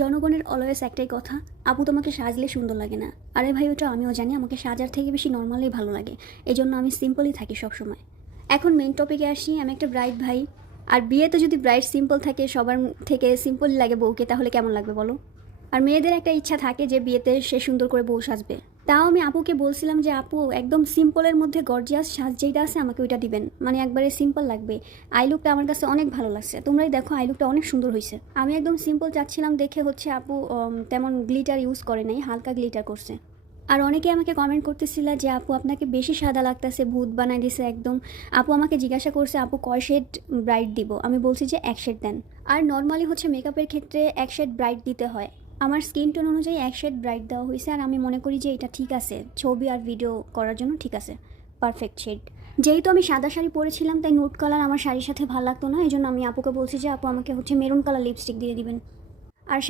জনগণের অলওয়েজ একটাই কথা, আপু তোমাকে সাজলে সুন্দর লাগে না। আরে ভাই, ওটা আমিও জানি, আমাকে সাজার থেকে বেশি নর্মালি ভালো লাগে। এজন্য আমি সিম্পলই থাকি সবসময়। এখন মেইন টপিকে আসি, আমি একটা ব্রাইড ভাই। আর বিয়েতে যদি ব্রাইড সিম্পল থাকে, সবার থেকে সিম্পলই লাগে বউকে, তাহলে কেমন লাগবে বলো? আর মেয়েদের একটা ইচ্ছা থাকে যে বিয়েতে সে সুন্দর করে বউ সাজবে। তাও আমি আপুকে বলছিলাম যে আপু একদম সিম্পলের মধ্যে গর্জিয়াস সাজ যেটা আছে আমাকে ওইটা দিবেন, মানে একবারে সিম্পল লাগবে। আই লুকটা আমার কাছে অনেক ভালো লাগছে, তোমরাই দেখো আই লুকটা অনেক সুন্দর হয়েছে। আমি একদম সিম্পল চাচ্ছিলাম দেখে হচ্ছে আপু তেমন গ্লিটার ইউজ করে নাই, হালকা গ্লিটার করছে। আর অনেকে আমাকে কমেন্ট করতেছিল যে আপু আপনাকে বেশি সাদা লাগতেছে, ভূত বানাই দিছে একদম। আপু আমাকে জিজ্ঞাসা করছে আপু কয় শেড ব্রাইট দিব, আমি বলছি যে এক শেড দেন। আর নর্মালি হচ্ছে মেকআপের ক্ষেত্রে এক শেড ব্রাইট দিতে হয়। আমার স্কিন টোন অনুযায়ী এক শেড ব্রাইট দেওয়া হয়েছে, আর আমি মনে করি যে এটা ঠিক আছে, ছবি আর ভিডিও করার জন্য ঠিক আছে, পারফেক্ট শেড। যেহেতু আমি সাদা শাড়ি পরেছিলাম তাই নোট কালার আমার শাড়ির সাথে ভালো লাগতো না, এই জন্য আমি আপুকে বলছি যে আপু আমাকে হচ্ছে মেরুন কালার লিপস্টিক দিয়ে দিবেন। আর